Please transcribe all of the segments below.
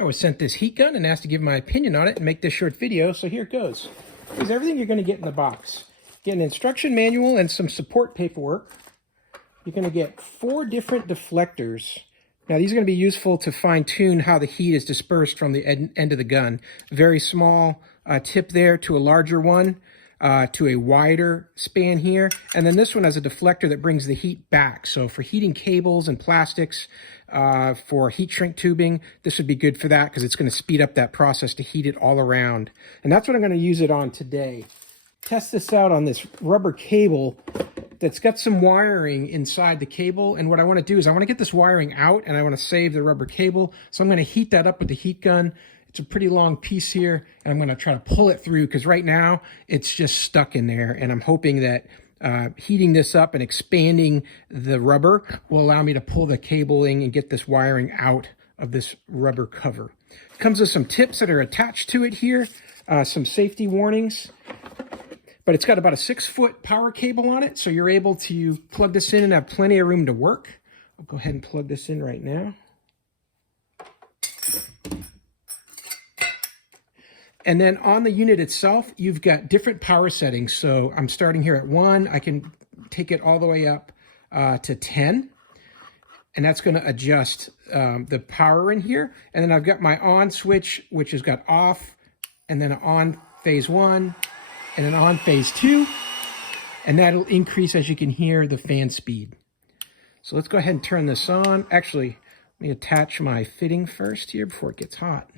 I was sent this heat gun and asked to give my opinion on it and make this short video, so here it goes. Here's everything you're going to get in the box. Get an instruction manual and some support paperwork. You're going to get 4 different deflectors. Now these are going to be useful to fine-tune how the heat is dispersed from the end of the gun. Very small tip there to a larger one, to a wider span here. And then this one has a deflector that brings the heat back. So for heating cables and plastics, for heat shrink tubing, this would be good for that because it's going to speed up that process to heat it all around. And that's what I'm going to use it on today. Test this out on this rubber cable that's got some wiring inside the cable. And what I want to do is I want to get this wiring out and I want to save the rubber cable. So I'm going to heat that up with the heat gun. It's a pretty long piece here and I'm going to try to pull it through because right now it's just stuck in there. And I'm hoping that heating this up and expanding the rubber will allow me to pull the cabling and get this wiring out of this rubber cover. It comes with some tips that are attached to it here, some safety warnings. But it's got about a 6-foot power cable on it, so you're able to plug this in and have plenty of room to work. I'll go ahead and plug this in right now. And then on the unit itself, you've got different power settings. So I'm starting here at 1. I can take it all the way up to 10. And that's going to adjust the power in here. And then I've got my on switch, which has got off, and then on phase 1. And then on phase 2, and that'll increase, as you can hear, the fan speed. So let's go ahead and turn this on. Actually, let me attach my fitting first here before it gets hot.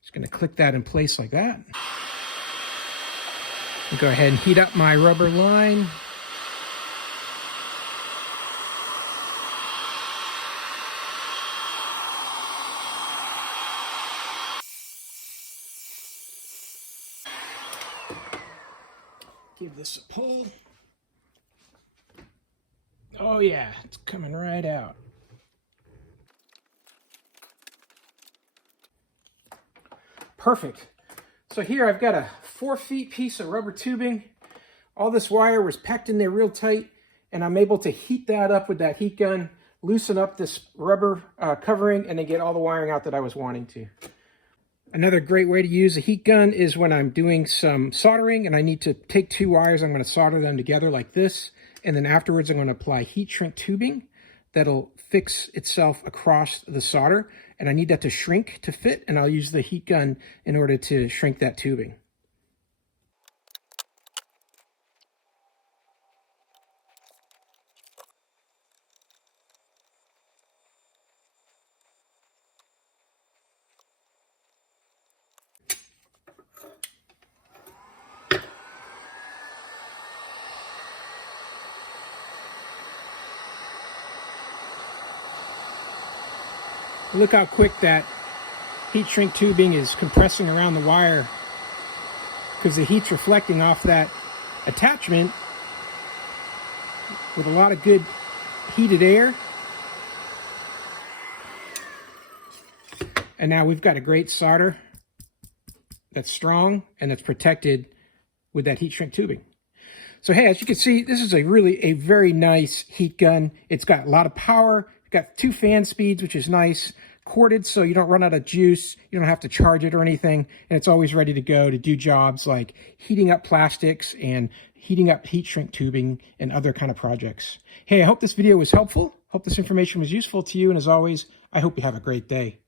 Just gonna click that in place like that. I'll go ahead and heat up my rubber line. Give this a pull. Oh yeah, it's coming right out. Perfect. So here I've got a 4-foot piece of rubber tubing. All this wire was packed in there real tight, and I'm able to heat that up with that heat gun, loosen up this rubber covering, and then get all the wiring out that I was wanting to. Another great way to use a heat gun is when I'm doing some soldering and I need to take 2 wires, I'm going to solder them together like this. And then afterwards, I'm going to apply heat shrink tubing that'll fix itself across the solder. And I need that to shrink to fit, and I'll use the heat gun in order to shrink that tubing. Look how quick that heat shrink tubing is compressing around the wire because the heat's reflecting off that attachment with a lot of good heated air. And now we've got a great solder that's strong and that's protected with that heat shrink tubing. So hey, as you can see, this is a very nice heat gun. It's got a lot of power. Got 2 fan speeds, which is nice. Corded, so you don't run out of juice. You don't have to charge it or anything. And it's always ready to go to do jobs like heating up plastics and heating up heat shrink tubing and other kind of projects. Hey, I hope this video was helpful. Hope this information was useful to you. And as always, I hope you have a great day.